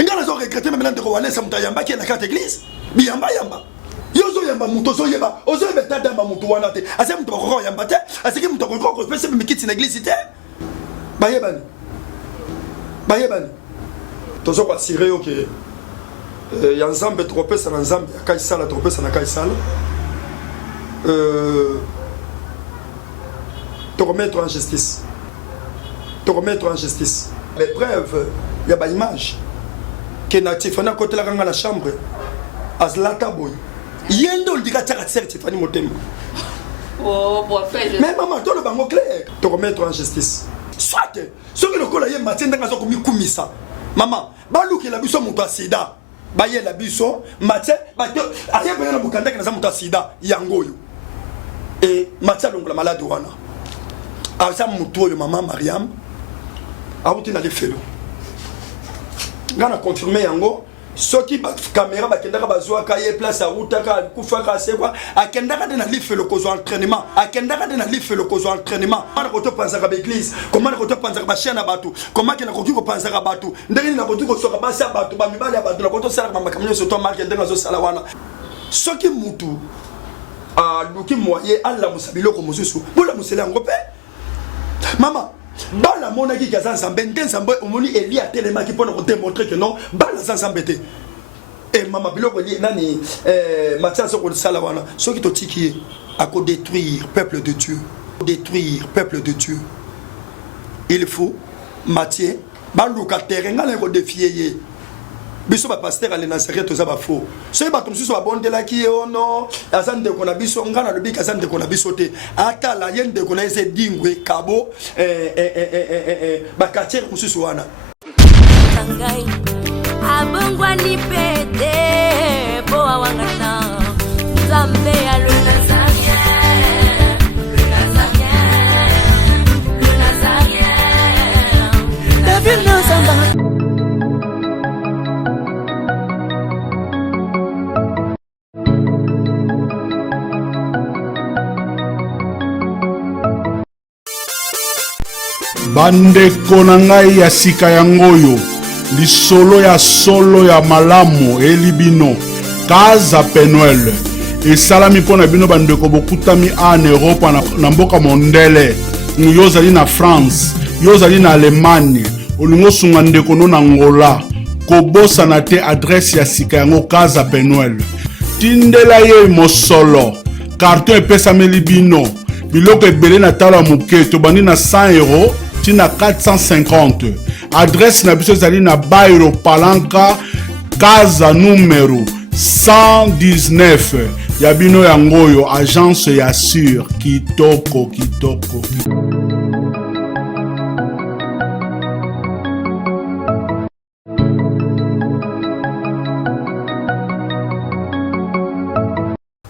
ngana zo regretter même ndeko wale sa mutayamba qui na carte église biyamba yamba yozo yamba muto zo yeba ozo yeba damba muto wana te ase muto ko yamba te ase ki muto ko pese mikiti na église te bayebani tozo kwa sire OK ya nzambe tropesa na nzambe akaisala tropesa na kaisala te remettre en justice les preuves il y a ba image que na Tiffany côté la kanga la chambre azlata boy yendo ndika taka Tiffany Motema oh bon fait mais maman toi le bango clair te remettre en justice soit ce que le kola ye matin ndanga zo kumisa maman baluki la biso muto asida baye la biso matin bato aye bana bukanda kana muto asida yangoyo et matin donc la malade wana asa muto yo maman Mariam auti na lefelo ngana confirmer yango soki ba caméra bakendaka bazwa ka ye place à utaka kufaka sekwa akendaka na lefelo kozo entraînement ana koto panza ka église comment koto panza ka chien na batu comment kena koki ko panza ka batu ndenge na koki ko soka basa batu ba mibali ya batu na koto sala mama kamyo soto marque ndenge zo sala wana soki mutu a luki moye alla musabilo ko mususu bola musela ngope mama bala mona ki kaza nzambe nzambe omoni Elia telema ki pona ko démontrer que non bala nzambe te et mama biloko li nani Mathias ko sala wana soki to tiki a ko détruire peuple de Dieu il faut Mathieu baluka terrain ngala ko défier ye biso ba pasteur ale Nazareth to za ba faux so ba tum susu ba bondela ki ono azande ko na biso ngana lo bika azande ko na biso te ata la yende ko na ese dingwe kabo ba katier mususu wana tangai abongwa ni pete bo awangana zambe ya luna zaria David no samba bandeko na ngai ya sika yangoyo lisolo ya solo ya malamu elibino kaza penuel esalami mpona bino bandeko bokutami en Europe na mboka mondele yozali na France yozali na Allemagne olingo sunga ndeko no na Angola kobosana te adresse ya sika yango kaza penuel tindela ye mosolo carton epesameli bino biloko ebele na talo ya moke tobandi na 100 euros tina 450 adresse na biso ezali na Bairo Palanca casa numéro 119 ya bino yangoyo agence ya sur kitoko.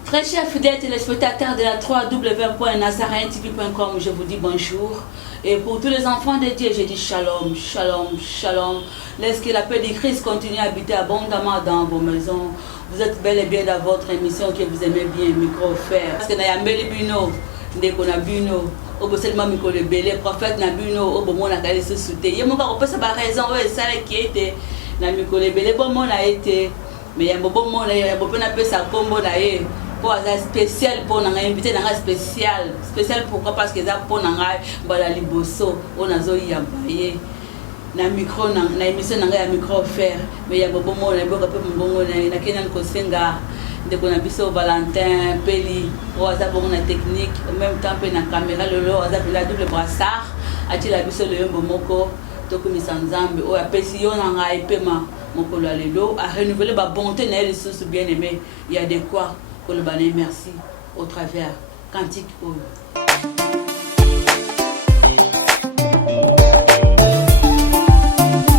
Très chers fidèles téléspectateurs de la www.nazarentv.com, je vous dis bonjour. Et pour tous les enfants de Dieu, je dis shalom, shalom, shalom. Laisse que la paix de Christ continue à habiter abondamment dans vos maisons. Vous êtes bel et bien dans votre émission que vous aimez bien, micro-faire. Parce que na yambeli bino, ndeko na bino, obo seulement micro le belé, prophète na bino, obo mona kali se souté. Yemoka on peut savoir raison, ouais, ça qui était na micro le belé, bon mon a été, mais yambo bon mon a été, yambo na pe sa combo na ye. Pour un spécial pour nous inviter dans un spécial pourquoi parce que ça pour nous bala liboso on a zo yambaye na micro na émission na micro faire mais ya bobo mo na boka pe mbongo na kenan ko senga ndeko na biso Valentin Peli oza bon na technique en même temps pe na caméra lolo oza pe la double brassard ati la biso le yombo moko to komisa nzambe o apesi yo na ngai pe ma moko la lelo a renouveler ba bonté na les sous bien aimé il y a de quoi pour le banner merci au travers cantique.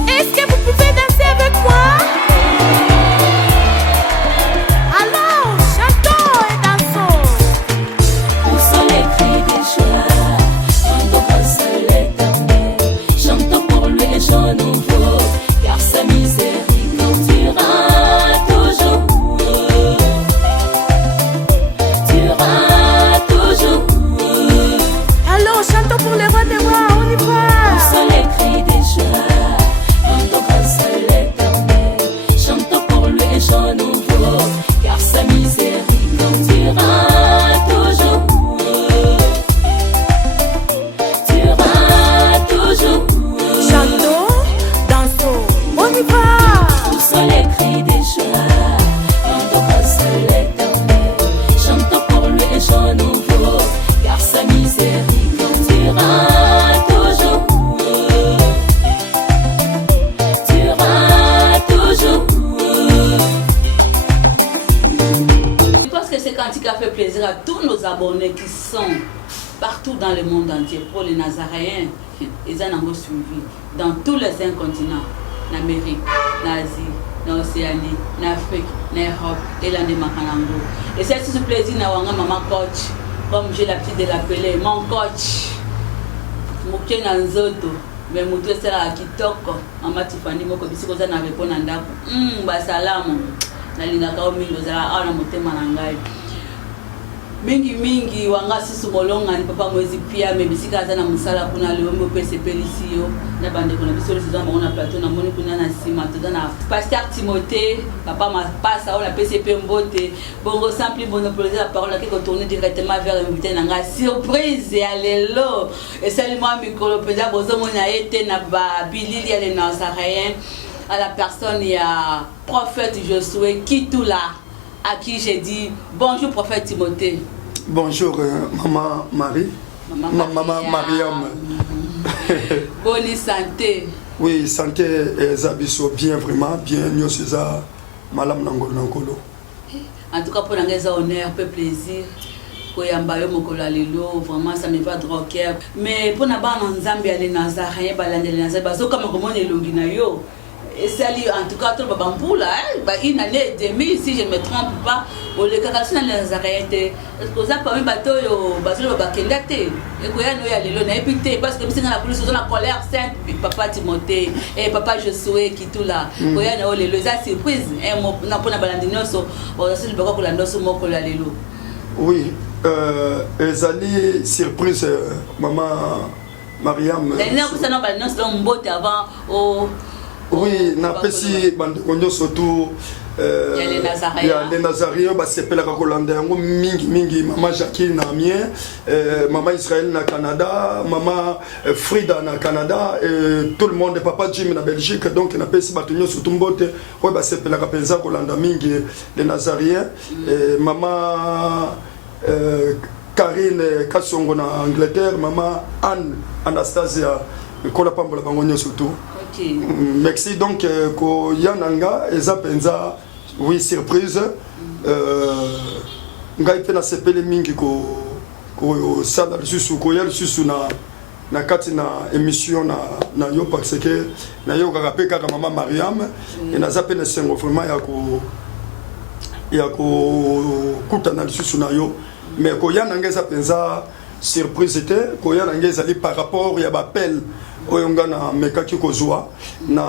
Est-ce que vous pouvez danser avec moi? Alors, chantons et dansons. Où sont les cris des joies? On danse l'éternel. Chantons pour lui un chant nouveau, car sa miséricorde durera toujours. Durera toujours. dire à tous nos abonnés qui sont partout dans le monde entier, pour les Nazaréens, ils en ont suivi dans tous les 5 continents, en Amérique, en Asie, en Océanie, en Afrique, en Europe et dans les Makanango. Et c'est ce plaisir d'avoir maman coach, comme j'ai l'habitude de l'appeler, mon coach. Mouké Nanzoto, mais Moutou est là qui toque, maman Tiffany, moi, comme si vous avez répondu à Ndako. Basalam, Nalingaka au milieu, vous avez un moté manangai. Mingi wanga susu molonga ni papa mwezi pia mebisika sana musala kuna leo mpese pelisio na bande kuna bisolo sizo mona plateau na moni kuna na sima to na pasteur Timothée papa ma passa on la PCP mbote bongo simple monopoliser la parole qui retourner directement vers l'invité nanga surprise ya lelo et seulement micro pesa bozo mona été na ba bilili ya les Nazaréens à la personne il y a prophète Josué Kitula à qui j'ai dit bonjour prophète Timothée. Bonjour maman Marie. Maman Mariam. Bonne santé. Oui, santé Zabiso bien vraiment bien nous c'est ça malam nangolo. En tout cas pour un honneur, peu plaisir. Koyambayo mokolo lelo vraiment ça me va droit au cœur. Mais pour na ba nzambe ya les Nazaréens balande les Nazaréens bazo comme comment elongi na yo. Et salut en tout cas tout le bamboula une année et demie si je ne me trompe pas au le kakasi na les Nazaréens est-ce que ça parmi bateau yo bazolo bakenda te et koya no ya lelo na épité parce que bisinga la police on a colère sainte papa Timothée et papa Josué qui tout là koya na lelo ça surprise et mo na pona balandi nyonso on se libérer ko la ndoso moko la lelo. Oui ezali surprise maman Mariam. Dernière fois ça na balandi nyonso mbote avant au oui, na pesi bande konyo surtout les Nazaréens ba sepela ka kolanda yango mingi maman Jacqueline na Amiens maman Israël na Canada maman Frida na Canada et tout le monde papa Jim na Belgique donc na pesi batonyo surtout mbote ko ba sepela ka penza kolanda mingi les Nazaréens maman Karine Kasongo na Angleterre maman Anne Anastasia kola pambola bangonyo surtout. Merci donc ko yananga eza penza oui surprise ngai pe na sepele mingi ko sala susu ko yel susu na kati na émission na yo parce que na yo ka pe ka maman Mariam et na za pe na sengo vraiment ya ko kuta na susu na yo mais ko yananga eza penza surprise te ko yananga eza par rapport ya bapel oyonga na mekaki kozwa na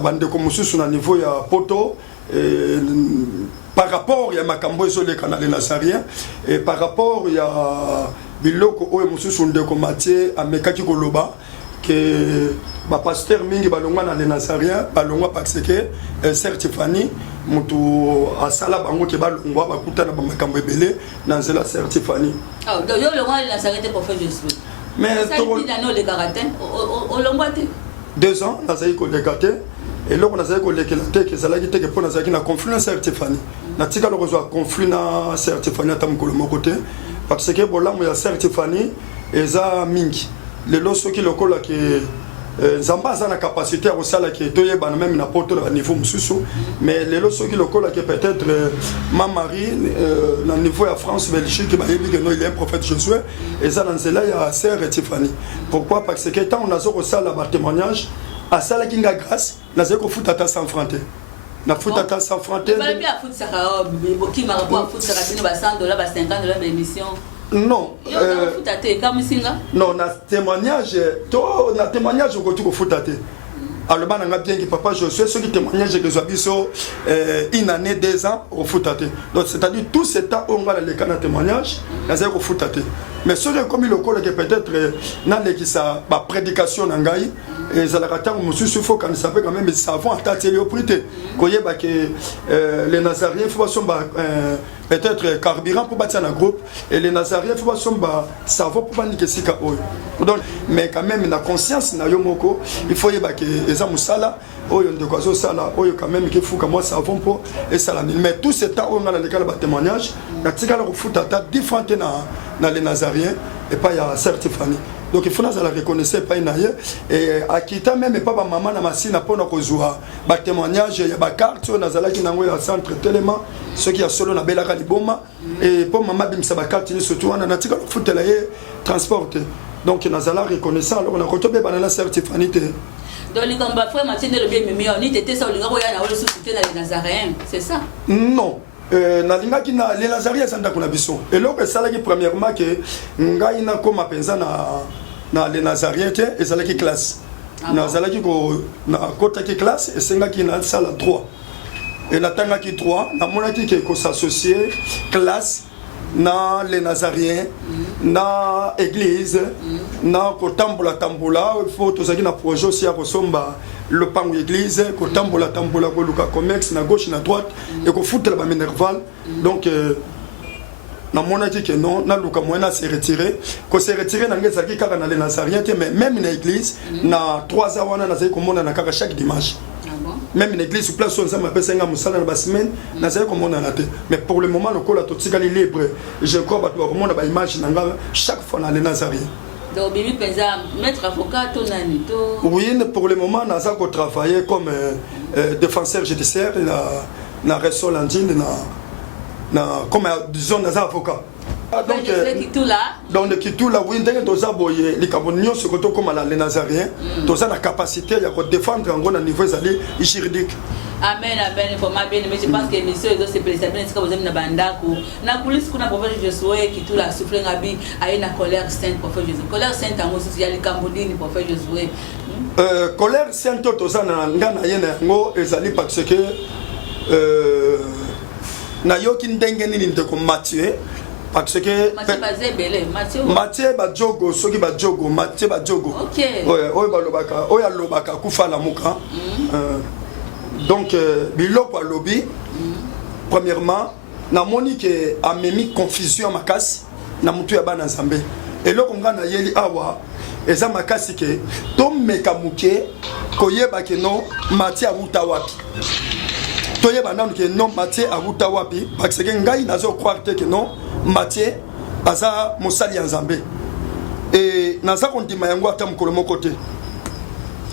bandeko mosusu na niveau ya poto par rapport ya makambo ezoleka na les Nazaréens et par rapport ya biloko oyo mosusu ndeko Mathieu amekaki koloba que ba pasteur mingi balongwa na les Nazaréens balongwa parce que Sœur Tiffany mutu asala bango ke balongwa bakuta na makambo ebele na nzela Sœur Tiffany. Ah donc yo le roi les Nazaréens prophète Josué. Mais ça dit dans le karaté au longwate 2 ans na zaiko le karaté et là on a zaiko le karaté que ça l'a dit que pour na zaiki na conflit na Sœur Tiffany na tika le rezo conflit na Sœur Tiffany tam ko le côté parce que bola mo ya Sœur Tiffany eza mingi le loso ki lokola ke Zamba a la capacité à aussi la même n'importe quel niveau mususu mais les lots qui le colle qui peut-être ma mari dans le niveau de France Belgique il y a un prophète Josué et ça dans cela il y a Sœur Tiffany. Pourquoi? Parce que quand on a aussi la témoignage à ça la kinga grâce na zeko futata sans frontière na futata sans frontière pas bien foot ça qui m'a rapport foot ça bino ba $100 ba $50 l'émission. Non, non, na témoignage au côté de Foutate. Alors, on a bien que papa Josué, ceux qui témoignent que Zabiso, une année, 2 ans au Foutate. Donc, c'est-à-dire tout ce temps, on va les canaux témoignages, on au Foutate. Mais ceux qui comme il le peut-être dans les qui sa prédication n'angai et ça la ratant monsieur il faut qu'on savait quand même mais savons attaquer les autorités que les Nazaréens faut pas peut-être carburant pour bâtir un groupe et les Nazaréens faut pas savon pour paniquer si ka donc mais quand même la conscience na yomoko il faut y ba que eza musala oyo ndeko azo sala oyo quand même qu'il faut que moi savon pour et ça la mais tout ce temps on a les cas de témoignage na tika le foot ata différent na les Nazaréens et pas ya Sœur Tiffany Donc il faut la reconnaître pas inaye et akita même pas ba maman na masina pona kozwa ba témoignage ya ba carte on azala ki nango ya centre tellement ce qui a solo na belaka liboma et pour maman bimsa ba carte ni surtout on a tika futela ye transporter donc nazala reconnaissant alors on a kotobe banana certifié donc les combats frère Mathieu le bien meilleur ni t'étais ça le ya na le société dans les Nazaréens c'est ça non nalingaki na les Nazaréens ça ndako na biso et là que ça là premièrement que ngai na koma penza na les Nazaréens et ça là qui classe na ça là qui na kota qui classe et senga qui na salle 3 et la tanga qui 3 na monaki que ko s'associer classe na les Nazaréens na église na ko tambola il faut tout ça qui na projet aussi à resomba le pango église ko tambola ko luka comex na gauche na droite et ko foutre la minerval donc na monaki que non na luka moyen se retirer ko se retirer na ngeza ki kaka na les Nazaréens mais même na église na 3 ans wana na zai ko mona na kaka chaque dimanche. Même une église sur place, on s'est appelé Senga Moussala dans la semaine, n'a pas comment on a raté. Mais pour le moment, le col a tout libre. Je crois que tout le monde a image chaque fois dans les Nazaréens. Donc, Bibi Penza, maître avocat, ton anito. Oui, pour le moment, nous avons travaillé comme défenseur judiciaire, na Ressol Landine, comme disons, nous avons avocat. Donc le Kitula, oui, ndenge toza boye likabonyo sokoto comme les Nazaréens, toza la capacité de défendre en niveau juridique. Amen, amen. Pour ma bien, mais je pense que l'émission est aussi précédente. C'est comme vous avez na bandako. Na police kuna prophète Josué Kitula souffle ngabi a une colère sainte prophète Josué. Colère sainte en aussi il y a le Cambodine prophète Josué. Colère sainte toza na ngana yena ngo ezali parce que na yoki ndenge nini ndeko Mathieu parce que Mathieu Badjogo soki Badjogo Mathieu Badjogo oya lobaka kufa la muka donc biloko alobi premièrement na moni que amemi confusion makasi na mutu ya bana nzambe eloko ngana yeli awa eza makasi ke tomeka muke koyeba ke no Mathieu amuta wapi toyeba nanu ke non Mathieu amuta wapi parce que ngai nazo croire que non Mathieu aza mosali ya Nzambe et naza kondima yango ata mokolo moko te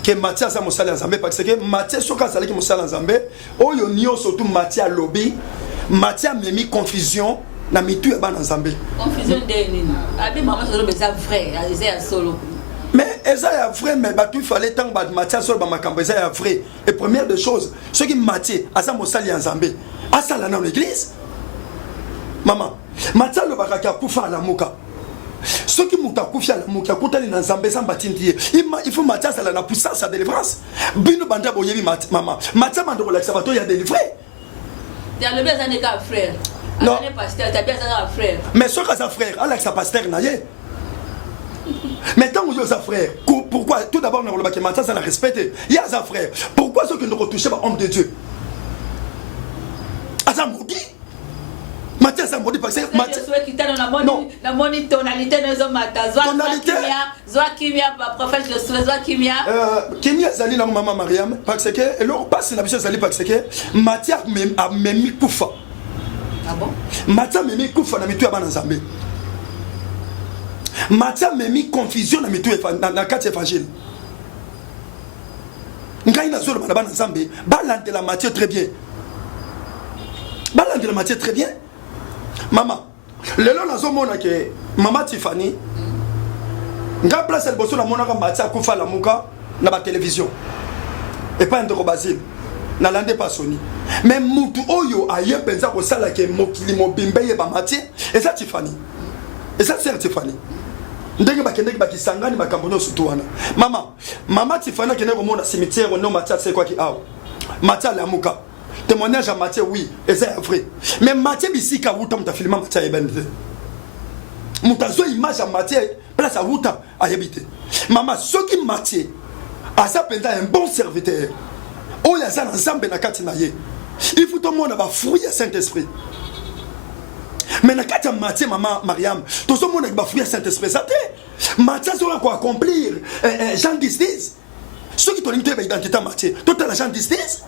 que Mathieu aza mosali ya Nzambe parce que Mathieu soka azalaki mosali ya Nzambe oyo nyonso tu Mathieu alobi Mathieu amemi confusion na mitu ya bana Nzambe confusion de nini abi mama solo beza vrai eza ya solo mais eza ya vrai mais batu il fallait tant ba Mathieu solo ba makambo eza ya vrai et première des choses ce qui Mathieu aza mosali ya Nzambe asala na l'église maman Mathieu le baraka kufa la muka ce qui muta kufia la muka kutali na Nzambe samba tindie il faut Mathieu sala na puissance à délivrance bino banda boyebi maman Mathieu mando relaxa bato ya délivrer ya le bien ka frère non pasteur ta bien ça frère mais ce que ça frère Alex pasteur na ye mais tant que ça frère pourquoi tout d'abord on le Mathieu ça la respecter il y a ça frère pourquoi ceux qui ne retouchent pas homme de Dieu asa maudit Mathieu ça maudit parce que Mathieu qui t'a la moni tonalité des hommes mata zoa kimia prophète Josué zoa kimia kimia zali na maman Mariam parce que et leur passe na biso zali parce que Mathieu a memi kufa ah bon Mathieu memi kufa na mitu ya bana Nzambe Mathieu memi confusion na mitu na quatre évangile ngai na zolo bana Nzambe balande la Mathieu très bien balande la Mathieu très bien maman lelo nazomona ke mama Tiffany nga place el boso na monaka Mathieu kufa la muka na ba télévision et pas ndeko Basile na lande pas Sony mais mutu oyo aye penza ko sala ke mokili mobimbe ye ba Mathieu et ça Tiffany et ça c'est Tiffany ndenge bakisangani makambo nyonso tu wana mama Tiffany kene ko mona cimetière no Mathieu c'est quoi qui a Mathieu la muka témoignage à Mathieu oui et c'est vrai mais Mathieu bisika wuta mutafilima Mathieu ebende mutazo image à Mathieu place à wuta ayebite maman soki Mathieu asa penda un bon serviteur oya za ensemble na kati na ye il faut tout monde ba fruit à Saint-Esprit mais na kati ya Mathieu maman Mariam tout ce monde ba fruit à Saint-Esprit ça te Mathieu sera quoi accomplir Jean 10 ceux qui t'ont limité ba identité Mathieu tout la Jean 10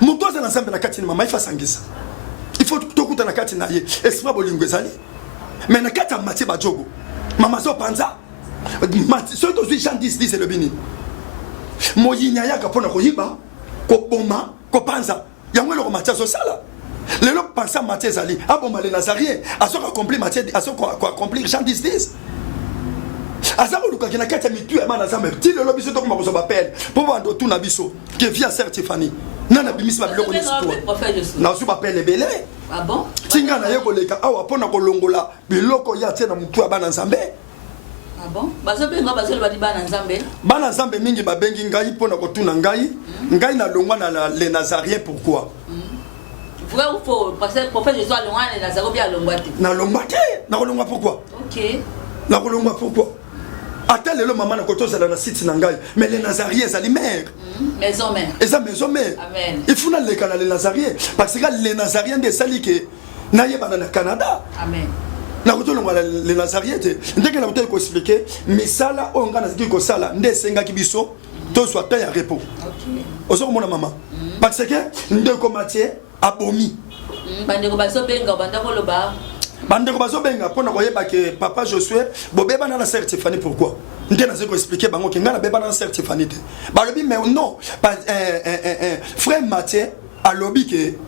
Mutoza na Nzambe na kati ni mama ifasangisa il faut tokuta na kati na ye esprit bolingo ezali mais na kati ya Mathieu Badjogo Maman so panza. So to suis Jean 10 le bini. Moyinya yaka pona ko yiba, ko boma, ko panza. Yango le matia so sala. Le lo pensa Matthieu Zali. Ah bon, les Nazariens. A ce accompli Matthieu, a ce accompli Jean 10. A ça ko kina kata mitu ya mana zambe. Ti le lo biso to ko makoso bapel. Pour vendre tout na biso. Que via Certifani. Nana bimisi ba biloko ni sito. Na su bapel ebele. Ah bon? Tinga na yeko leka awa pona ko longola biloko ya tie na mutu ya bana nzambe. Ah bon? Baso benga baso ba di bana nzambe. Bana nzambe mingi ba bengi ngai pona ko tuna ngai. Ngai na longwa na les Nazariens pourquoi? Vrai ou faux? Parce que prophète Jésus a longwa les Nazariens bien longwa te. Na longwa te. Na longwa pourquoi? OK. Na longwa pourquoi? Attends le maman na koto zala na site na ngai mais les Nazariens zali mère. Maison mère. Eza maison mère. Amen. Il faut na les canal les Nazariens parce que les Nazariens de sali que na yeba na Canada. Amen. Na koto longa les Nazariens te. Ndenge na koto ko expliquer misala onga na ziki ko sala ndesenga kibiso to soit temps ya repos. OK. Ozo ko mona maman. Parce que ndeko Matthieu abomi. Bandeko baso benga bandako loba. Bandeko bazo benga pona koyeba ke papa Josué bobeba na Certifani pourquoi ndé na zeko expliquer bango ke ngana beba na Certifani te balobi mais non frère Matthieu alobi ke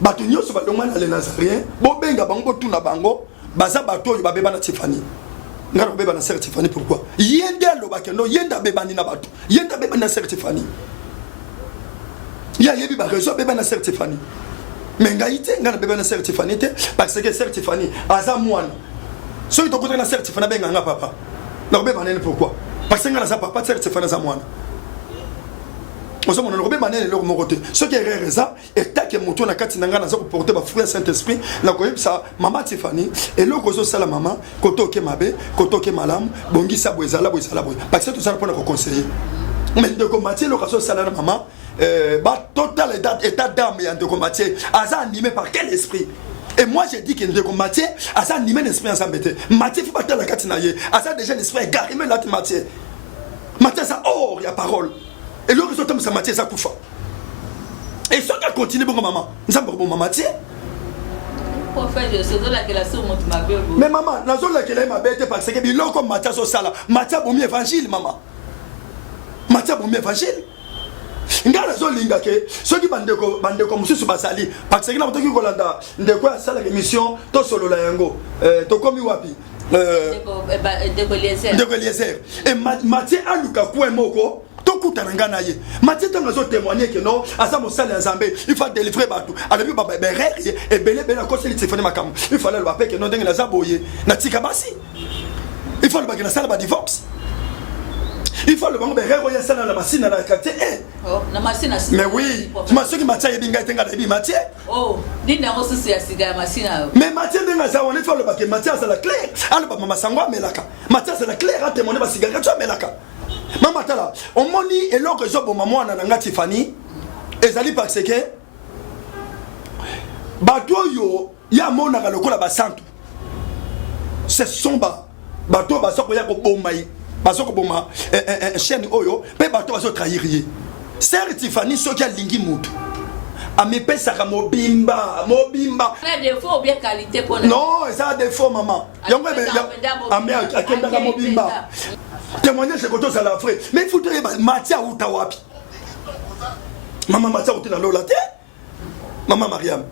bato nyonso balongwa na les Nazariens bobenga bango botuna bango baza bato oyo babeba na Tiffany ngana beba na Certifani pourquoi yende aloba ke no yenda beba ni na bato yenda beba na Certifani ya yebi ba réseau beba na Certifani. Mais ngaïté ngana bébé na Certifani te parce que Certifani aza mwana so ito kotana Certifani benga nga papa na bébé manene pourquoi parce que ngana sa papa Certifani za mwana oso mona bébé manene le mo côté ce qui est raison et ta que moto na kati ngana za ko porter ba fruit Saint-Esprit na ko yebisa mama Tiffany et le kozo sala mama koto ke mabe koto ke malam bongi sa boezala parce que tout ça pour na ko conseiller mais de ko Matthieu le kozo sala na mama total état d'âme et de Matthieu asa animé par quel esprit et moi j'ai dit que de Matthieu asa animé l'esprit ensemble Matthieu faut pas la katinaye asa déjà l'esprit égaré mais là Matthieu ça oh il y a parole et le résultat ça Matthieu ça koufa et ça qui continue pour maman nous avons bon Matthieu prophète je sais là que la soeur monte ma belle mais maman la zone là que là ma bête parce que bilo comme Matthieu so sala Matthieu bon évangile maman Matthieu bon évangile ngana zo linga ke soki bandeko mususu basali parce que na botoki kolanda ndeko ya sala émission to solo la yango to komi wapi ndeko Eliezer et Matthieu aluka kwa moko to kutana ngana ye Matthieu tanga zo témoigner que non asa mosala nzambe il faut délivrer batou alobi baba berere et belé na ko seli téléphone makam il fallait le rappeler que non ndenge na zaboye na tika basi il faut le bagina sala ba divorce. Il faut le bango berere ya sala na machine na quartier oh na machine mais oui ma soki Matthieu yebinga tenga na bi Matthieu oh nina ko susu ya siga ya machine mais Matthieu denga za on il faut le baké Matthieu c'est la claire ala ba mama sangwa melaka Matthieu c'est la claire a témoigner ba cigarette so melaka mama tala on moni eloko zo bo mama na nga Tiffany ezali parce que bato yo ya mona ka lokola ba santu ce sont bato ba soko ya ko bomai basoko boma chaîne oyo pe bato baso trahir ye Sœur Tiffany soki alingi mutu amepesaka mobimba na défaut ou bien qualité pour non ça défaut maman yango akendaka mobimba témoignage koto sala frère mais il faut dire Matthieu uta wapi maman Matthieu uta na lola te maman Mariam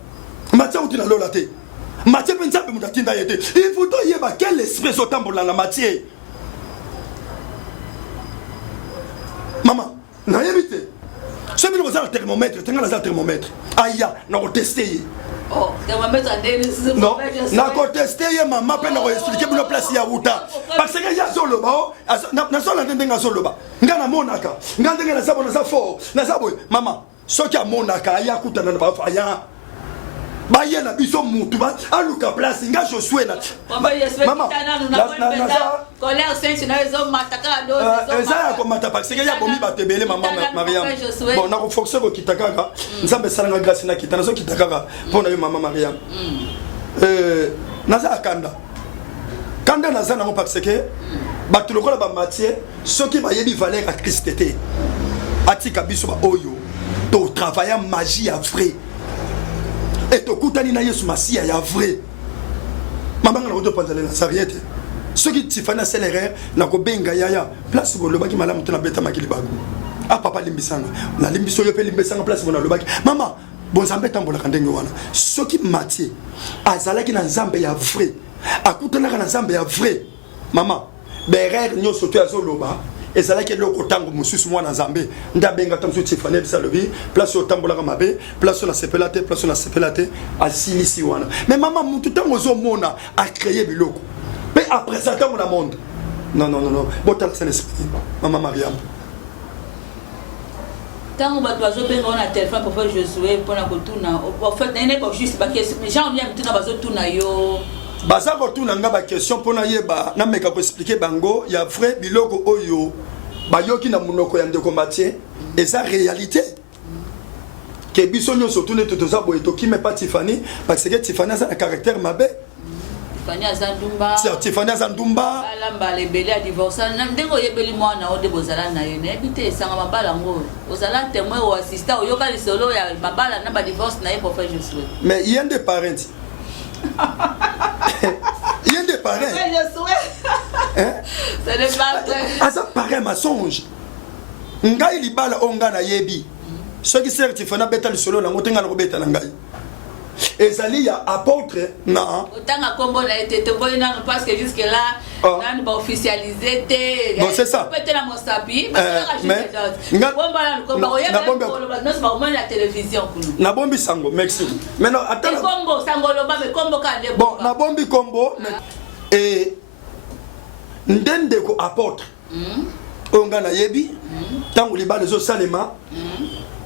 Matthieu uta na lola te Matthieu pensa pe mutatinda yete il faut dire quel esprit sotambola na Matthieu maman na yebite so bino kozala thermomètre tenga nazala thermomètre aya na koteste ye oh thermomètre ndeni sisi non na koteste ye mama pe na koexpliquer bino place ya uta parce que ya zoloba o na sola ndenga zoloba nga na monaka nga ndenga na sabo na sa fort na sabo mama soki amonaka aya kutana na ba aya baye na biso mutu ba aluka place nga Josué na maman colère saint na ezo mataka do eza ya komata parce que ya bomi batebele maman Mariam bon na ko fonctionner ko kitakaka nzambe salanga grâce na kitana so kitakaka pona yo maman Mariam naza kanda naza nango parce que bato lokola ba Matthieu soki bayebi valeur à Christ te atika biso ba oyo to travailler magie à vrai et to kutani na Yesu Masia ya vrai mama ngana ko to panzale na sariete ceux qui Tiffany c'est l'erreur na ko benga yaya place bo lobaki malamu tona beta makili bago ah papa limbisanga na limbiso yo pe limbisanga place bo na lobaki mama bon nzambe tambola kandenge wana ceux qui Mathieu azalaki na nzambe ya vrai akutana na nzambe ya vrai mama berère nyoso to azoloba ezalaki loko tango mosusu mwana nzambe ndabenga tamso Tiffany bisalobi place au tambola mabe place na sepelate place na sepelate asilisi wana mais mama mutu tango zo mona a créer biloko mais après ça tango na monde non botal c'est l'esprit maman Mariam tango bato bazobenga wana téléphone pour faire Josué mpona kotuna en fait nene ko juste ba question mais gens bien mutuna bazotuna yo baza kotuna nga ba question mpona yeba na meka ko expliquer bango ya vrai biloko oyo bayoki na munoko ya ndeko Mathieu eza réalité ke biso nyonso tune toza boye tokime pa Tiffany parce que Tiffany a un caractère mabe Tiffany Azandumba alamba lebeli a divorcé ndengo yebeli mwana ode bozala na yene ebite sanga mabala ngo ozala témoin ou assistant oyoka lisolo ya mabala na ba divorce na ye pour faire Josué mais il y a des parents il y a des parents hein c'est le pas asa pareil mensonge ngai libala onga na yebi ceux qui servent Tiffany beta lisolo na ngotenga na kobeta na ngai ezali ya apôtre na otanga kombo na été te boyina parce que jusque là nan ba officialiser te bon c'est ça peut-être la mosapi mais kombo la kombo oyeba ko ba la télévision kunu na bombi sango merci maintenant attends kombo sango loba me kombo ka de bon na bombi kombo et ndende ko apôtre onga na yebi tango libala zo salema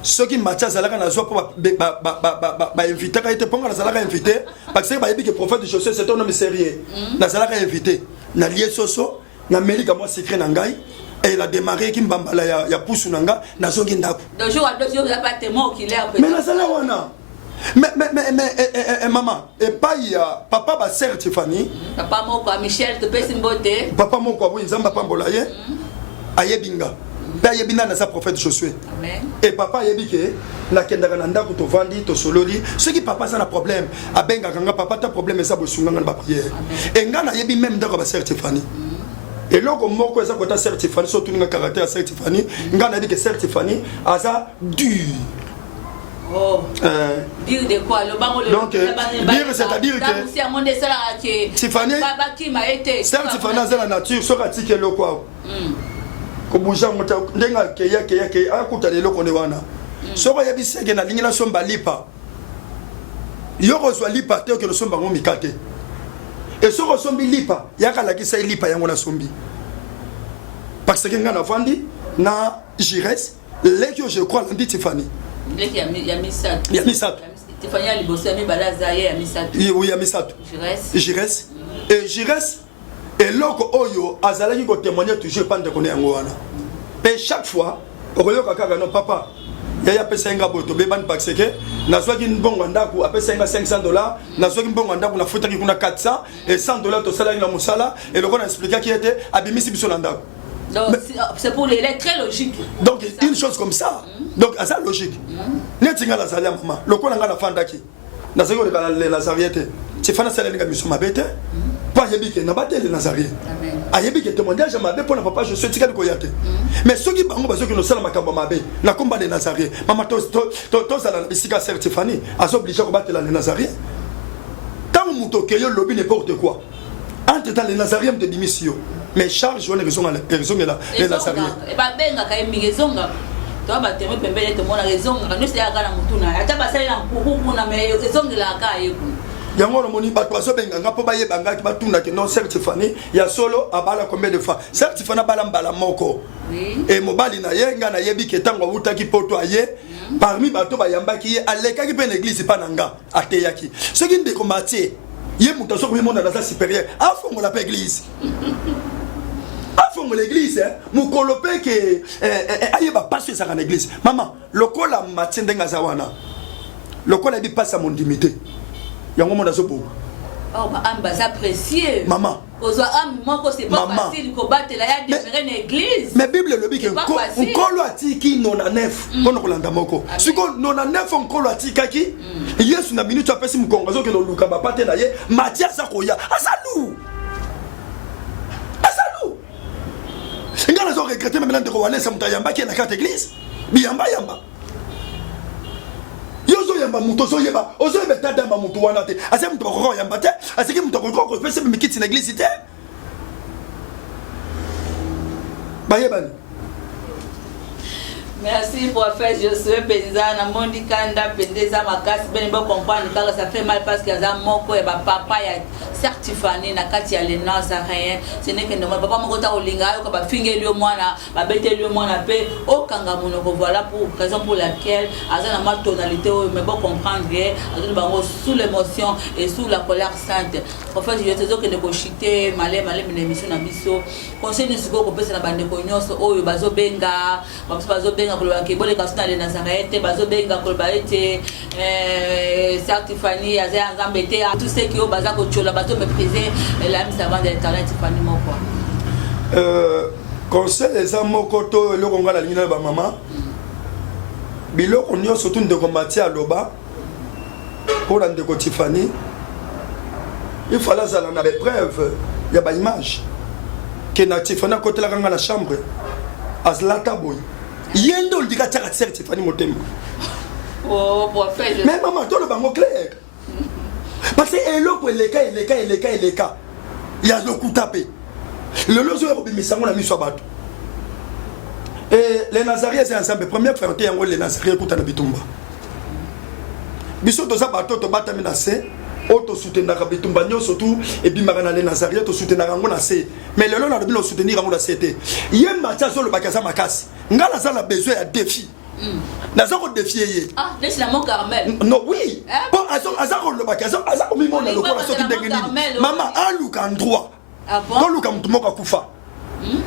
ceux qui Mathieu Zalaka na zo pour ba inviter ka été ponga na Zalaka invité parce que ba yebi que prophète de Josué c'est un homme sérieux na Zalaka invité na lié soso na melika moi secret na ngai et il a démarré qui mbambala ya pusu nanga na zongi ndako donc jour à 2 jours ça pas témoin qu'il est mais na Zala wana mais maman et pas il y a papa ba sœur Tiffany papa moko Michel te pesi mbote papa moko oui nzamba pambola ye ayebinga ba yebina na sa prophète Josué amen et papa yebike na kendaka na ndako to vandi to sololi ce qui papa ça na problème abenga kanga papa ta problème ça bosunga na ba prière et nga na yebi même ndako ba sœur Tiffany et loko moko eza kota sœur Tiffany surtout nga caractère sœur Tiffany nga na yebi que sœur Tiffany aza dur. Oh, dire de quoi le bango le donc dire c'est-à-dire que Tiffany qui m'a été sœur Tiffany a la nature soka tike lo quoi ko bouja mota ndenga ke akuta lelo ko ne wana soko ya bisege na lingina somba lipa yoko so lipa te ke lo somba ngo mikate et soko sombi lipa yakala ki sai lipa yango na sombi parce que ngana fandi na Jires lekyo je crois lundi Tiffany leki ya misatu Tiffany ali bosse mi balaza ya misatu oui ya misatu Jires et Jires et loko oyo azalaki ko témoigner toujours pas de connait yango wana mais chaque fois okoyoka kaka no papa yaya pesa nga boto beban parce que na swaki mbongo ndaku apesa nga $500 na swaki mbongo ndaku na futaki kuna $400 et $100 to sala na musala et le on a expliqué qui était abimisi biso na ndaku. Donc c'est pour les très logique. Donc une chose comme ça. Donc à ça logique. Netinga la salia maman. Le ko nga na fandaki. Na zeko le Nazariete. Tifana sala nga biso mabete. Pas yebike na batele Nazarien. Amen. Ayebike témoignage mabe pour na papa je suis tika ko yate. Mais ceux qui bango bazo ki no sala makambo mabe na komba de Nazarien. Mama to sala bisika sœur Tiffany azo obligé ko batela les Nazariens. Tant muto ke yo lobby n'importe quoi. Entre dans les Nazariens de bimisio. Mais charge on raison là les Nazariens. Et ba benga ka emigezonga. Toi ba teme pembele te mona rezonga no se aka na mutuna. Ata ba sala na kuku na me rezonga la ka yeku. Yango no moni bato azobenga nga po baye banga ki batunda ke non sœur Tiffany ya solo abala combien de fois sœur Tiffany bala mbala moko et mobali na ye nga na yebi ke tango wuta ki poto aye parmi bato bayamba ki ye aleka ki pe l'église pa nanga ateyaki ce qui ndeko Mathieu ye muta so ko mona na sa supérieur afongo la église afongo l'église mukolo pe ke aye ba passer ça en église maman lokola Mathieu ndenga zawana lokola bi passe à mon dignité. Yango mona zobo. Oh ba amba za précieux. Maman. Ozo am moko c'est pas facile ko batela ya demeurer une église. Mais Bible le bike nkolo atiki 99 kono kolanda moko. Siko 99 nkolo atikaki. Yesu na minute apesi mukongazo ke no luka ba patela ye Mathias akoya asalu. Nga nazo regretter même ndeko walesa mutayamba qui na carte église. Biyamba yamba. Yozo yamba muto so yeba. Ozo yeba tada ma muto wana te. Ase muto ko yamba te. Ase ki muto ko pese me kiti na église te. Bayebani. Merci prophète Josué Penza na mondi kanda pendeza makasi ben bo comprendre que ça fait mal parce que za moko e ba papa ya certifié na kati ya les Nazarien ce n'est que normal papa moko ta olinga yo ka ba fingeli yo mwana ba beteli yo mwana pe o kanga monoko voilà pour raison pour laquelle aza na ma tonalité mais bon comprendre aza bango sous l'émotion et sous la colère sainte prophète Josué zo que ne ko chiter malé une émission na biso conseil ni siko ko pesa na bande ko nyonso oyo bazo benga que bon les castors les Nazareth bazo benga ko ba ete certifié azaya ngambete tout ce qui au baza ko chola bazo mépriser la mise avant d'internet Tiffany moko conseil les amokoto le konga la ligne ba maman biloko nyonso tout de combattre à loba pour la ndeko Tiffany il fallait ça na des preuves il y a ba image que na Tiffany côté la kanga la chambre azlata boy yendo le dika taka tsere Tiffany motema oh prophète mais maman toi le bango clair parce que eloko eleka ya lokutape le lozo ero bimisango na miso bato et les Nazariens c'est ensemble première frère yango les Nazariens kuta na bitumba biso to za bato to batami na se auto soutenir bitumba nyonso tout et bimaka na les Nazariens to soutenir yango na se mais lelo na bino soutenir yango na cete yemba tsa zo le bakaza makasi ngala za la besoin ya défi nazo ko défier ye ah laisse la mon Carmel non oui bon azako le bakaza azako mi mona lokola soki ndenge nini mama aluka endroit ah bon ko luka mtu moko akufa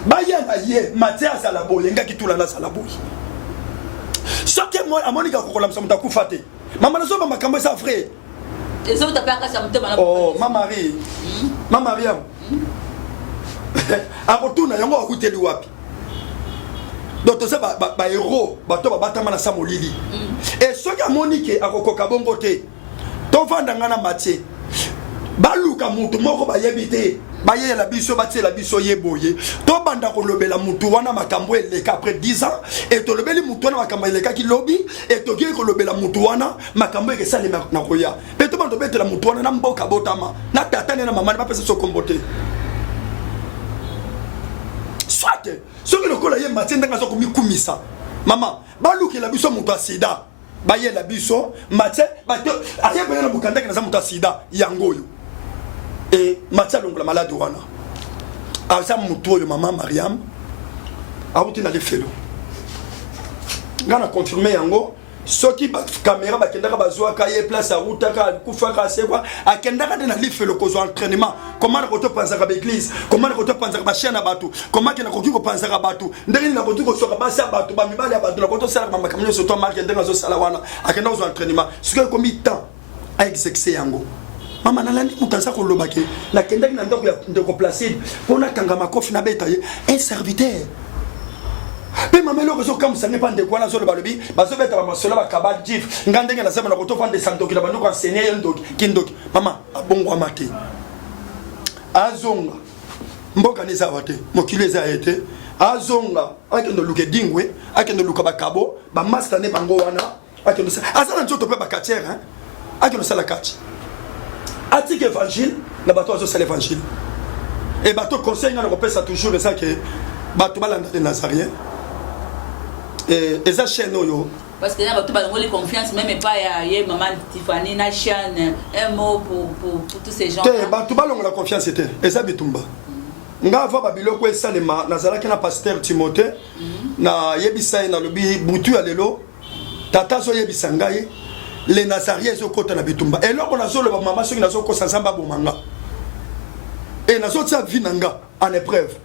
baya na ye Mathias ala boye ngaki tulana sala boye soki moi amonika kokola msa mutakufa te mama nazo ba makambo sa frère les autres pas ka sa mutema na oh mama Marie mama Mariam akotuna yango akuteli wapi donc ça ba héros bato batama na samolili et soki amonike akokoka bongo te to vanda ngana Mathieu baluka mutu moko bayebite baye la biso batie la biso yeboye to banda ko lobela mutu wana makambo eleka après 10 ans et to lobeli mutu wana makambo eleka ki lobi et to ki ko lobela mutu wana makambo ke sale na koya pe to banda betela mutu wana na mboka botama na tata na mama na pesa so kombote soit soki lokola ye Mathieu ndanga so komikumisa mama baluki la biso mutu asida baye la biso Mathieu bato aye bana bukanda ke na mutu asida yangoyo et Mathieu longola malade wana asa mutu yo mama Mariam auti na lefelo ngana confirmer yango soki ba caméra bakendaka bazwa ka ye place à route ka kufa ka sekwa akendaka na lefelo kozo entraînement comment na koto panza ka l'église comment na koto panza ka chien na bato comment ke na koki ko panza ka bato ndenge na koki ko soka basa bato ba mibali ya bato na koto sala mama kamyo so to marque ndenge zo sala wana akenda zo entraînement ce que combien de temps a exercer yango mama nalandi mutanza ko lobake na kendaki na ndako ya ndeko placide pona kanga makofi na beta ye un serviteur pe mamelo ko so kam sange pande ko na zo balobi bazo beta ba masola ba kaba jif ngandenge na sema na ko to fande sandoki la bando ko enseigner ndoki kindoki mama abongo amate azonga mboka ni zawate mokile za ete azonga akendo luke dingwe akendo luka bakabo ba master ne bango wana akendo sa azana nzoto pe ba katiere hein akendo sala kati atique évangile na bato azo sala évangile et bato conseil na repère ça toujours et ça que bato balanda de Nazarien et ça chaîne yo parce que bato balongo les confiance même pas ya maman Tiffany na chaîne un mot pour tous ces gens te bato balongo la confiance était et ça bitumba nga va babiloko esalema nazalaki na pasteur Timothée na yebisa na lobi butu ya lelo tata so yebisa ngai les Nazariens zo kota na bitumba et loko nazo le mama soki nazo ko sanzamba bomanga et nazo tsa vinanga en épreuve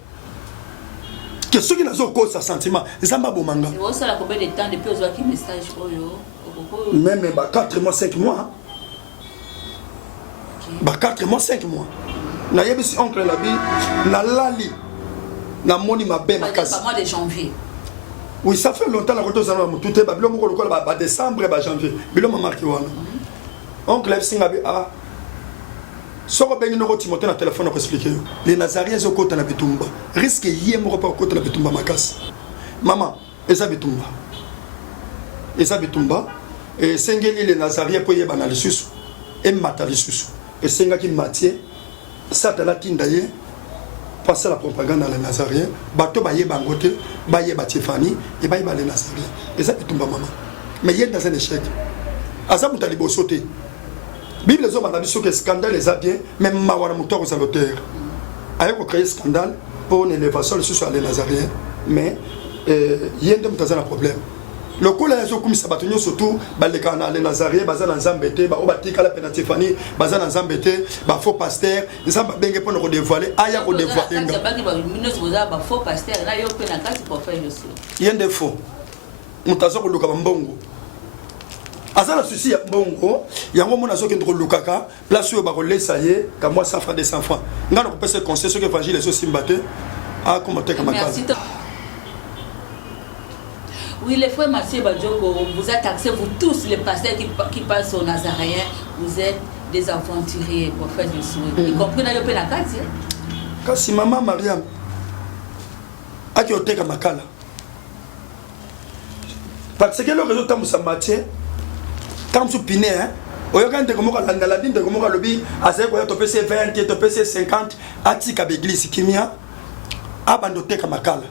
que soki nazo ko sa sentiment nzamba bomanga et aussi la combien de temps depuis ozo ki message oyo même ba 4 mois 5 mois ba 4 mois 5 mois na yebisi oncle la bi na lali na moni mabe makasi pas mois de janvier. Oui, ça fait longtemps que nous avons tout été. Nous avons décembre et janvier. Nous avons marqué. Donc, les signes ah, soko bengi noko Timothée na téléphone ko expliquer yo les Nazariens zo kota na bitumba risque yé moko pa kota na bitumba makasi maman eza bitumba et sengeli les Nazariens po yeba na lisusu et mata lisusu et sengaki Matthieu satana tindaye passer la propagande dans les Nazariens bato ba yeba ngote ba yeba Tiffany et ba yeba les Nazariens eza bitumba maman mais yé dans un échec asa mutalibo sauter Bible les hommes ont dit que scandale les a bien, même Mawana Moutor aux alloteurs. Avec créé scandale pour une élévation sur les Nazariens, mais il y a un problème. Le coup là, ils ont commis sabatonio surtout, les Nazariens, basés dans Zambété, Obatika la Pénatifani, basés dans Zambété, faux pasteur, ils ont bien pour nous dévoiler, il y a pour dévoiler. Il y a des faux. Mutazo pour le Kabambongo. Azala souci ya bongo yango mona soki ndro lukaka place yo ba kolesa ye ka moi 100 francs 200 francs ngana ko pesa conseil soki évangile so simbate a commenter comme ça. Oui, les frères Mathieu Badjoko, vous êtes taxés, vous tous les pasteurs qui passent au Nazaréen, vous êtes des aventuriers, prophètes du souhait. Y compris dans le Pénacati. Kasi maman Mariam a qui oteka makala. Parce que le réseau tamusa Mathieu quand tu pines, quand tu as la ligne de Gomoka Lobby, à ce que tu peux 20, tu peux 50, à tika l'église qui m'a abandonné comme Makala.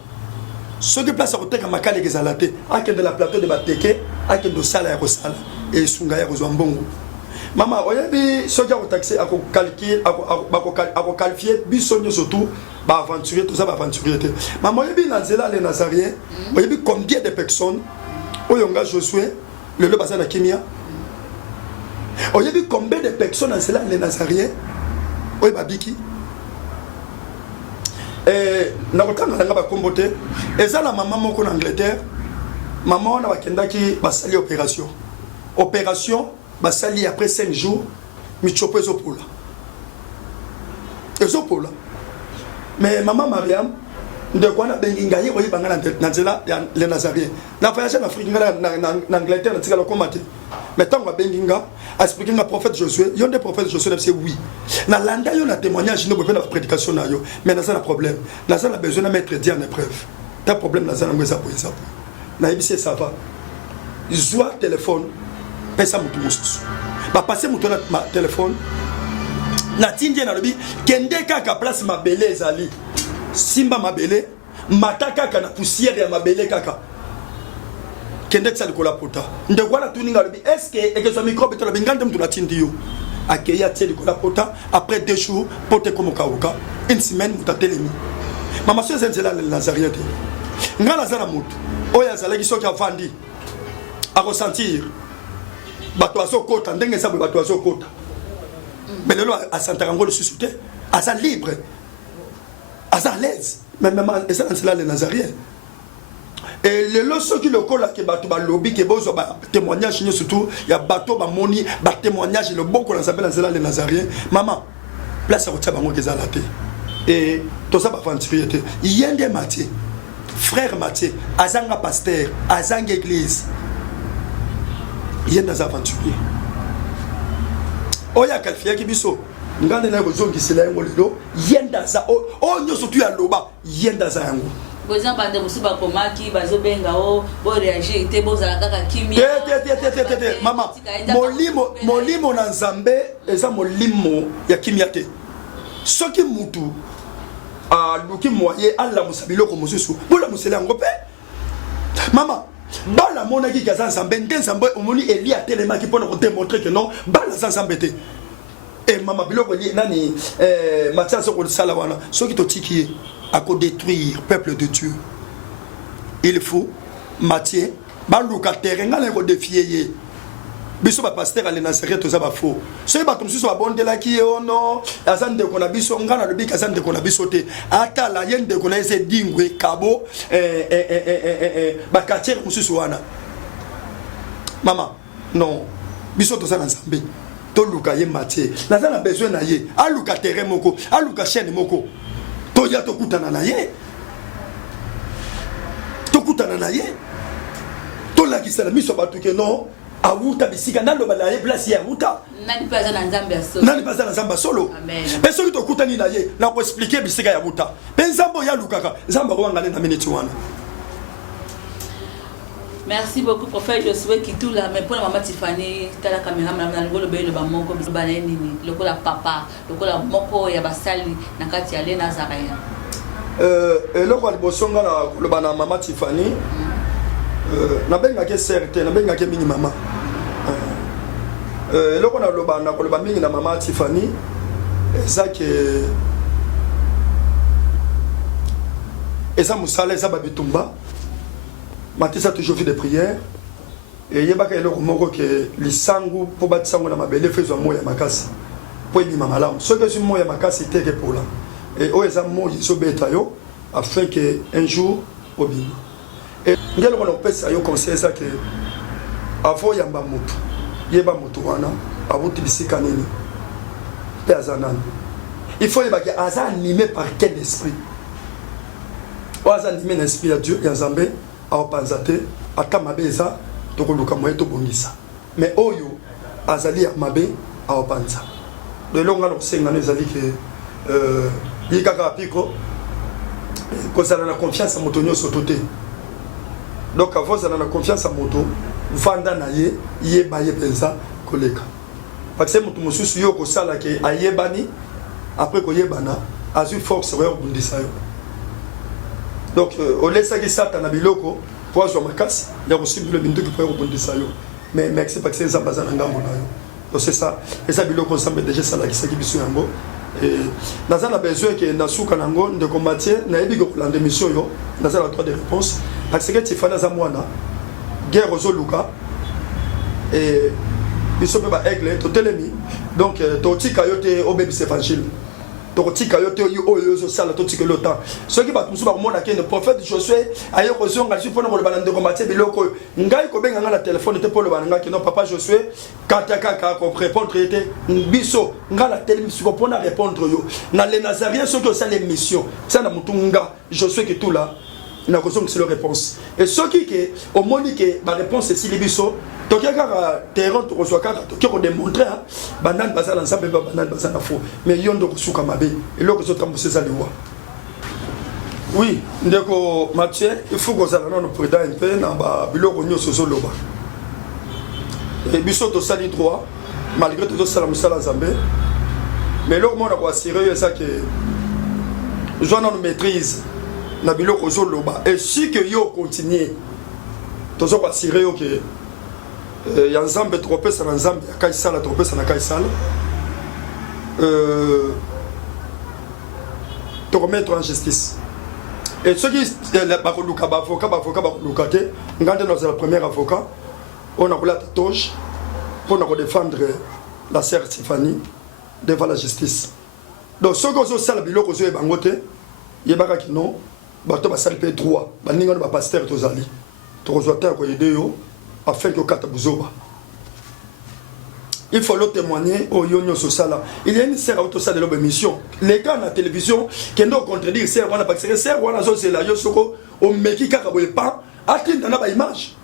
Ce qui place à côté comme Makala et Zalate, à que de la plateau de Bateke, à que de Sala et Rosala, et Sungaya Rosambongo. Maman, on y a vu ce qui a taxé à qualifier, bisogno surtout, aventurier, tout ça, aventurier. Maman, on y a vu dans les Nazariens, on y a vu combien de personnes, où y a Josué, le bassin de Kimia. On y a vu combien de personnes dans cela, les Nazariens, où y a Biki. Et na kotanga nga ba kombote eza la maman moko en Angleterre maman na bakenda ki basali opération basali après 5 jours michopo ezopola mais maman Mariam de quoi na benginga ye oyi banga na nzela ya les Nazariens na voyage en Afrique na Angleterre na tikala komate mais tant que benginga expliquer le prophète Josué, il y a des prophètes Josué c'est oui. Na landa yo na témoignage no peut la prédication na yo, mais na ça le problème. Na ça a besoin de mettre Dieu en épreuve. T'as problème na ça na ngweza pour ça. Na ibisi ça va. Zoa téléphone, pesa mutu mususu. Ba passer mutu na téléphone. Na tindie na lobi kende kaka place mabele ezali. Simba mabele, mataka kana poussière ya mabele kaka. Kende tsali kola pota ndekwana tuninga lobi est-ce que ce microbe to la bingande mtu natindi yo akeya tseli kola pota après 2 jours pote comme kaoka une semaine mutatelemi mama sio zenzela le Nazarien ngala zala mutu oya zala ki soki avandi a ressentir bato azokota ndenge sabwe bato azokota mais lelo a santaka ngolo susute asa libre asa à l'aise même esa zenzela le Nazarien. Et les lorsque qui le colle qui bateau ba lobby qui bozo ba témoignage surtout il y a bateau ba moni ba témoignage le bon qu'on s'appelle dans les Nazariens maman place à retirer bango qui zalate et tout ça ba aventurier il y a des Mathieu frère Mathieu azanga pasteur azanga église il y a des aventuriers oya qualifié ki biso ngane na ko zongi sela ngo lelo yenda za o nyo surtout ya loba yenda za yango. Par exemple, quand vous avez comaki, vous avez réagi, vous avez kimi. Maman, molimo na Nzambe, eza molimo ya kimiate. Soki mutu a luki moye alla musabilo ko mususu. Bola musela ngope. Maman, bala mona ki kaza Nzambe, Nzambe omoni Elia telema ki pona ko démontrer que non, bala Nzambe te. Et maman biloko li nani Mathias ko sala wana, soki to tiki à détruire le peuple de Dieu. Il faut Matthieu, baluka terrain à défier. Biso ba pasteur à l'Nazarien tout ça ba faux. Ce ba comme si soit bon de la qui oh non, azan de kona biso ngana le bik azan de kona bisoté. Ata la yen de kona ese dingwe kabo ba quartier mususu wana. Maman, non. Biso to ça na Nzambe. To luka ye Matthieu. Nazana besoin na ye. Aluka terrain moko, aluka chaîne moko. Toya tokutana na ye tokutana na ye tolakisa na miso bato ke non awuta bisika naloba na ye place ya awuta nani pas na nzambe ya solo nani pas na nzamba solo mais soki tokutani na ye na ko expliquer bisika ya awuta pe nzambo ya lukaka nzamba ko ngane na minute wana. Merci beaucoup prophète Josué Kitula mais pour la maman Tiffany tala caméra na ngolo be le ba moko bi ba nini lokola papa lokola moko ya basali na kati ya Lena Zaraya eloko libosonga na koloba na mama Tiffany nabengaki serte nabengaki mingi mama eloko na loba na koloba mingi na mama Tiffany eza musala eza babitumba matisa toujours fait des prières et yebaka eloko moko ke lisangu po batisango na mabele fezwa moya makasi po ebima malamu soki ezwi moya makasi teke pola et oyo eza moyi ezobeta yo afin que un jour obima et ngelo kona kopesa yo conseil eza ke avo yamba motu yeba motu wana awuti bisika nini mpe aza nani il faut yeba ke aza animé par quel esprit oyo aza animé na esprit ya Dieu ya Nzambe aopanzate ata mabe eza tokoluka moye tobongisa mais oyo azali ya mabe aopanza lelo nga nakosengana ezali ke ye kaka apiko kozala na confiance ya moto nyonso to te donc avant ozala na confiance ya moto vanda na ye yeba ye mpenza koleka parce que moto mosusu yo kosala ke ayebani après koyebana azwi force oyo kobundisa yo donc olesaki satana biloko po azwa makasi ya kosimbila binduki po ya kobundisa yo mais merci parce que nzambe aza na ngambo na yo donc c'est ça eza biloko nzambe déjà esalakisaki biso yango naza na besoin ke nasuka nango ndeko Mathieu nayebi kokolanda émission yo naza na droit de réponse parce que Tiffany aza mwana guerre ozoluka biso mpe baaigle totelemi donc totika yo te obebisa évangile tokotika yo te oyo ozosala totika yo temps soki bato mosusu bakomona ke ne prophète Josué aye kozonga lisu mpona koloba na ndeko Mathieu biloko oyo ngai kobenga nga na telefone te mpo oloba na ngai ke non papa Josué kata kaka korépondre ye te biso nga na telemi siko mpona répondre yo na le nazarien soki osala émission sa na motu nga Josué Kitula na kozongisa lo réponse et soki ke omoni ke baréponse esili biso toki kaka terrain tokozwa kaka toki kodémontrer banani baza na nzambe banani baza na fo mais yo ndo kosuka mabe eloko ezotambusa eza liwa. Oui ndeko Mathieu il faut kozala nano prudent mpe na babiloko nyonso ozoloba biso tosali droit malgré tozosala mosala nzambe mais eloko moko na koassire yo eza ke zwa nano maîtrise na biloko ozoloba et si que yo continuer tozo koassire yo ke ya nzambe tokopesa na nzambe ya kaisala tokopesa na kaisala tokomettre en justice et ceux qui bakoluka bavocat bakoluka te ngande na la premier avocat on a kolata toge pour na défendre la sœur Tiffany devant la justice donc ceux qui ont sala biloko zo ebango te yebaka ki non bato basali pe droit baninga ba pasteur tozali tokozwa te ko aider yo afin que kata buzoba il faut le témoigner au yonyo social. Il y a une série auto ça de l'émission les gars na télévision qui n'ont contredire c'est on a parce que c'est on a zo c'est la yo soko o meki kaka boye pas atinda na ba image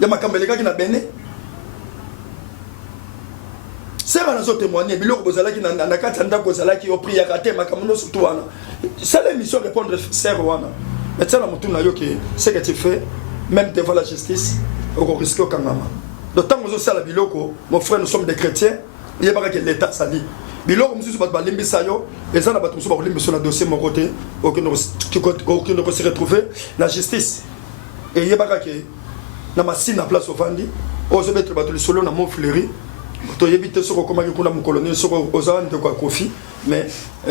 ya makambeleka ki na bene c'est on a zo témoigner biloko bozala ki na kati anda kozala ki o priya kate makamuno surtout wana c'est l'émission répondre c'est wana mais ça la mutu na yo ki ce que tu fais même devant la justice au risque au kangama. D'autant que nous sommes biloko, mon frère, nous sommes des chrétiens, il y a pas que l'État sali. Biloko, nous sommes pas limbi sayo, et ça n'a pas tout sur le dossier mon côté, aucun ne se retrouver la justice. Et il y a pas que na machine à place au Fandi, aux mettre battu le solo na mon fleury. To yebite soko comment que mon colonel soko ozan de quoi Kofi mais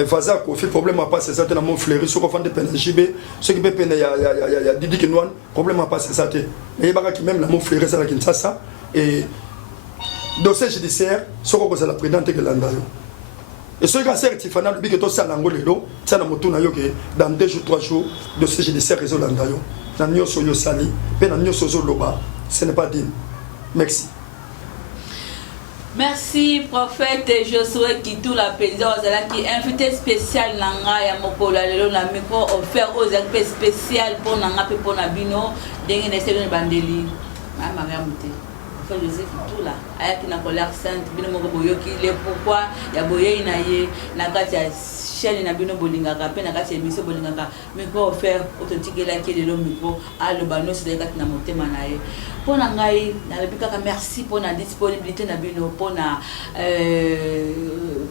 faza Kofi problème à passer ça na mon fleury soko fande penajibé ce qui peut peine ya Didi Kinwan problème à passer ça té mais yebaka qui même la mon fleury ça la Kinshasa et dossier judiciaire soko ko la présidente que landayo et ce gars c'est Tiffany le big to ça langolelo ça na motuna yo que dans 2 jours 3 jours dossier judiciaire réseau landayo na nyoso yo sali pe na nyoso zo loba ce n'est pas digne. Merci. Merci prophète Josué Kitula Penza qui invité spécial nanga ya mokolo lelo na micro offert aux invités spécial pour nanga pe pour na bino denge na sebe bandeli Mariam te. Enfin Joseph tout là. Ayaki na colère sainte, bino moko boyoki le pourquoi ya boye na ye na kati ya chaîne na bino bolingaka pe na kati ya émission bolingaka. Mais quoi faire authentique là qui est le micro à le bano c'est kati na motema na ye. Pour na ngai na lebika merci pour la disponibilité na bino pour na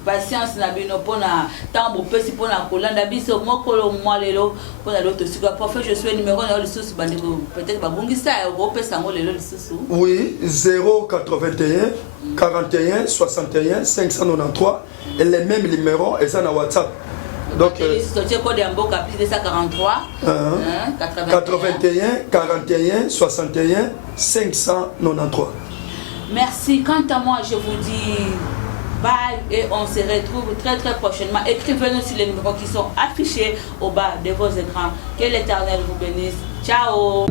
patience na bino pour na tambo pesi pour na kolanda biso mokolo mwalelo pour na l'autre sika pour faire je suis numéro na le sous bandeko peut-être babungisa au pesa ngo lelo le sous. Oui, 081 41 61 593 et les mêmes numéros et ça na WhatsApp. Donc c'est code de Mboka plus de 143 81 41 61 593. Merci. Quant à moi, je vous dis bye et on se retrouve très très prochainement. Écrivez-nous sur les numéros qui sont affichés au bas de vos écrans. Que l'Éternel vous bénisse. Ciao.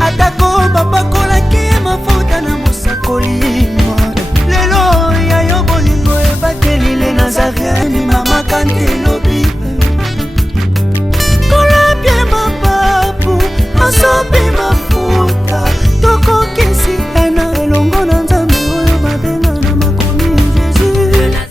Atako babakolaki mafuta na mosakolima